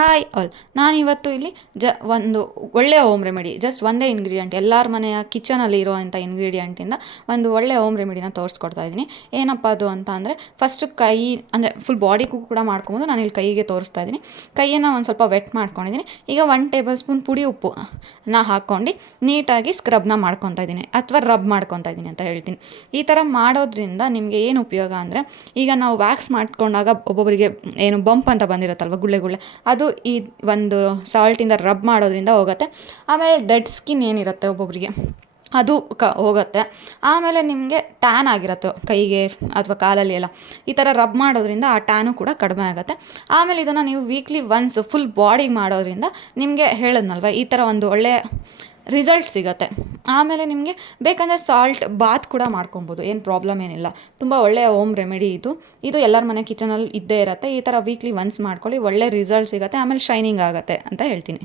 Hi all, ನಾನಿವತ್ತು ಇಲ್ಲಿ ಒಂದು ಒಳ್ಳೆಯ ಹೋಮ್ ರೆಮಿಡಿ, ಜಸ್ಟ್ ಒಂದೇ ಇಂಗ್ರೀಡಿಯೆಂಟ್, ಎಲ್ಲರ ಮನೆಯ ಕಿಚನಲ್ಲಿ ಇರೋವಂಥ ಇಂಗ್ರೀಡಿಯೆಂಟಿಂದ ಒಂದು ಒಳ್ಳೆಯ ಹೋಮ್ ರೆಮಿಡಿನ ತೋರಿಸ್ಕೊಡ್ತಾ ಇದ್ದೀನಿ. ಏನಪ್ಪ ಅದು ಅಂತ ಅಂದರೆ, ಫಸ್ಟು ಕೈ ಅಂದರೆ ಫುಲ್ ಬಾಡಿಗೂ ಕೂಡ ಮಾಡ್ಕೊಬೋದು. ನಾನಿಲ್ಲಿ ಕೈಗೆ ತೋರಿಸ್ತಾ ಇದ್ದೀನಿ. ಕೈಯನ್ನು ಒಂದು ಸ್ವಲ್ಪ ವೆಟ್ ಮಾಡ್ಕೊಂಡಿದ್ದೀನಿ. ಈಗ 1 ಟೇಬಲ್ ಸ್ಪೂನ್ ಪುಡಿ ಉಪ್ಪನ್ನ ಹಾಕ್ಕೊಂಡು ನೀಟಾಗಿ ಸ್ಕ್ರಬ್ನ ಮಾಡ್ಕೊತಾ ಇದ್ದೀನಿ, ಅಥವಾ ರಬ್ ಮಾಡ್ಕೊತಾ ಇದ್ದೀನಿ ಅಂತ ಹೇಳ್ತೀನಿ. ಈ ಥರ ಮಾಡೋದ್ರಿಂದ ನಿಮಗೆ ಏನು ಉಪಯೋಗ ಅಂದರೆ, ಈಗ ನಾವು ವ್ಯಾಕ್ಸ್ ಮಾಡ್ಕೊಂಡಾಗ ಒಬ್ಬೊಬ್ಬರಿಗೆ ಏನು ಬಂಪ್ ಅಂತ ಬಂದಿರುತ್ತಲ್ವ, ಗುಳ್ಳೆ ಅದು ಈ ಒಂದು ಸಾಲ್ಟಿಂದ ರಬ್ ಮಾಡೋದ್ರಿಂದ ಹೋಗುತ್ತೆ. ಆಮೇಲೆ ಡೆಡ್ ಸ್ಕಿನ್ ಏನಿರುತ್ತೆ ಒಬ್ಬೊಬ್ಬರಿಗೆ ಅದು ಹೋಗುತ್ತೆ. ಆಮೇಲೆ ನಿಮಗೆ ಟ್ಯಾನ್ ಆಗಿರುತ್ತೆ ಕೈಗೆ ಅಥವಾ ಕಾಲಲ್ಲಿ ಎಲ್ಲ, ಈ ಥರ ರಬ್ ಮಾಡೋದ್ರಿಂದ ಆ ಟ್ಯಾನು ಕೂಡ ಕಡಿಮೆ ಆಗುತ್ತೆ. ಆಮೇಲೆ ಇದನ್ನು ನೀವು ವೀಕ್ಲಿ ಒನ್ಸ್ ಫುಲ್ ಬಾಡಿಗೆ ಮಾಡೋದ್ರಿಂದ ನಿಮಗೆ ಹೇಳಿದ್ನಲ್ವ, ಈ ಥರ ಒಂದು ಒಳ್ಳೆಯ ರಿಸಲ್ಟ್ ಸಿಗುತ್ತೆ. ಆಮೇಲೆ ನಿಮಗೆ ಬೇಕಂದರೆ ಸಾಲ್ಟ್ ಬಾತ್ ಕೂಡ ಮಾಡ್ಕೊಬೋದು, ಏನು ಪ್ರಾಬ್ಲಮ್ ಏನಿಲ್ಲ. ತುಂಬ ಒಳ್ಳೆಯ ಹೋಮ್ ರೆಮಿಡಿ ಇದು ಎಲ್ಲರ ಮನೆ ಕಿಚನಲ್ಲಿ ಇದ್ದೇ ಇರುತ್ತೆ. ಈ ಥರ ವೀಕ್ಲಿ ಒನ್ಸ್ ಮಾಡ್ಕೊಳ್ಳಿ, ಒಳ್ಳೆ ರಿಸಲ್ಟ್ ಸಿಗುತ್ತೆ. ಆಮೇಲೆ ಶೈನಿಂಗ್ ಆಗುತ್ತೆ ಅಂತ ಹೇಳ್ತೀನಿ.